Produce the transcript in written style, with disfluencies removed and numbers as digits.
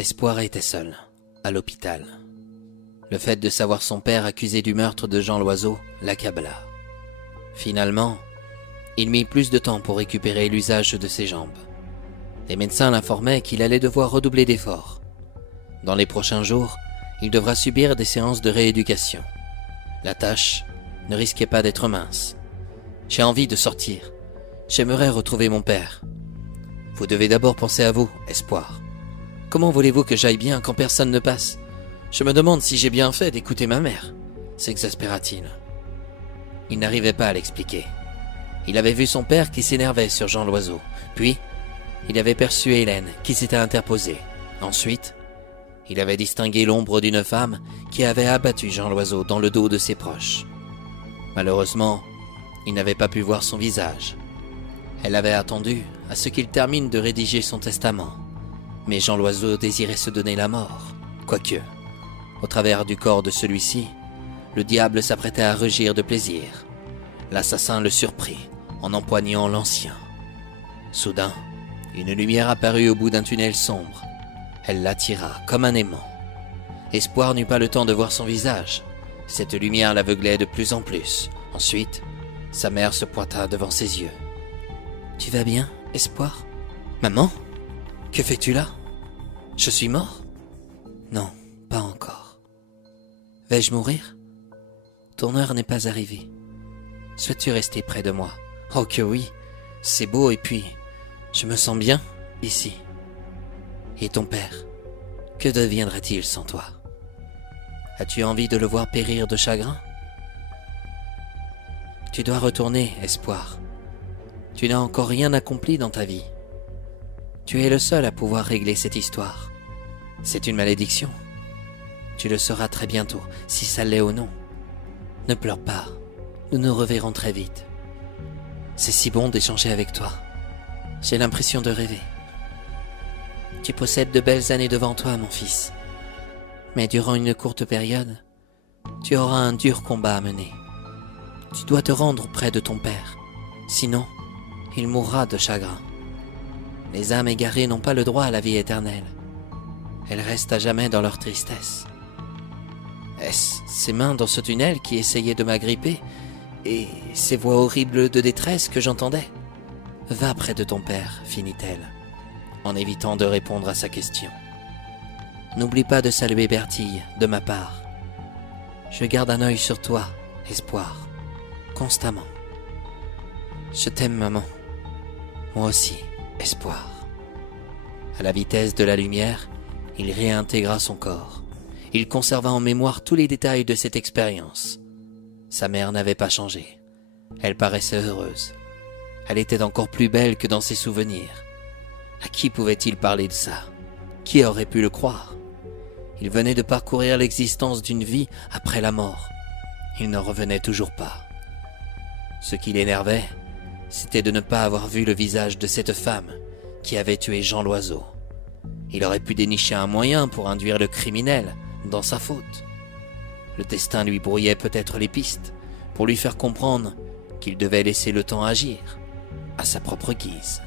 Espoir était seul, à l'hôpital. Le fait de savoir son père accusé du meurtre de Jean Loiseau l'accabla. Finalement, il mit plus de temps pour récupérer l'usage de ses jambes. Les médecins l'informaient qu'il allait devoir redoubler d'efforts. Dans les prochains jours, il devra subir des séances de rééducation. La tâche ne risquait pas d'être mince. J'ai envie de sortir. J'aimerais retrouver mon père. Vous devez d'abord penser à vous, Espoir. Comment voulez-vous que j'aille bien quand personne ne passe? Je me demande si j'ai bien fait d'écouter ma mère, s'exaspéra-t-il. Il n'arrivait pas à l'expliquer. Il avait vu son père qui s'énervait sur Jean Loiseau. Puis, il avait perçu Hélène qui s'était interposée. Ensuite, il avait distingué l'ombre d'une femme qui avait abattu Jean Loiseau dans le dos de ses proches. Malheureusement, il n'avait pas pu voir son visage. Elle avait attendu à ce qu'il termine de rédiger son testament. Mais Jean Loiseau désirait se donner la mort. Quoique, au travers du corps de celui-ci, le diable s'apprêtait à rugir de plaisir. L'assassin le surprit en empoignant l'ancien. Soudain, une lumière apparut au bout d'un tunnel sombre. Elle l'attira comme un aimant. Espoir n'eut pas le temps de voir son visage. Cette lumière l'aveuglait de plus en plus. Ensuite, sa mère se pointa devant ses yeux. « Tu vas bien, Espoir ? Maman ? Que fais-tu là ? Je suis mort ? Non, pas encore. Vais-je mourir ? Ton heure n'est pas arrivée. Souhaites-tu rester près de moi ? Oh que oui, c'est beau et puis, je me sens bien ici. Et ton père, que deviendrait-il sans toi ? As-tu envie de le voir périr de chagrin ? Tu dois retourner, Espoir. Tu n'as encore rien accompli dans ta vie. Tu es le seul à pouvoir régler cette histoire. C'est une malédiction. Tu le sauras très bientôt, si ça l'est ou non. Ne pleure pas, nous nous reverrons très vite. C'est si bon d'échanger avec toi. J'ai l'impression de rêver. Tu possèdes de belles années devant toi, mon fils. Mais durant une courte période, tu auras un dur combat à mener. Tu dois te rendre près de ton père, sinon, il mourra de chagrin. Les âmes égarées n'ont pas le droit à la vie éternelle. Elles restent à jamais dans leur tristesse. Est-ce ces mains dans ce tunnel qui essayaient de m'agripper et ces voix horribles de détresse que j'entendais ? Va près de ton père, finit-elle, en évitant de répondre à sa question. N'oublie pas de saluer Bertille, de ma part. Je garde un œil sur toi, Espoir, constamment. Je t'aime, maman. Moi aussi, Espoir. À la vitesse de la lumière, il réintégra son corps. Il conserva en mémoire tous les détails de cette expérience. Sa mère n'avait pas changé. Elle paraissait heureuse. Elle était encore plus belle que dans ses souvenirs. À qui pouvait-il parler de ça ? Qui aurait pu le croire ? Il venait de parcourir l'existence d'une vie après la mort. Il ne revenait toujours pas. Ce qui l'énervait, c'était de ne pas avoir vu le visage de cette femme qui avait tué Jean Loiseau. Il aurait pu dénicher un moyen pour induire le criminel dans sa faute. Le destin lui brouillait peut-être les pistes pour lui faire comprendre qu'il devait laisser le temps agir à sa propre guise.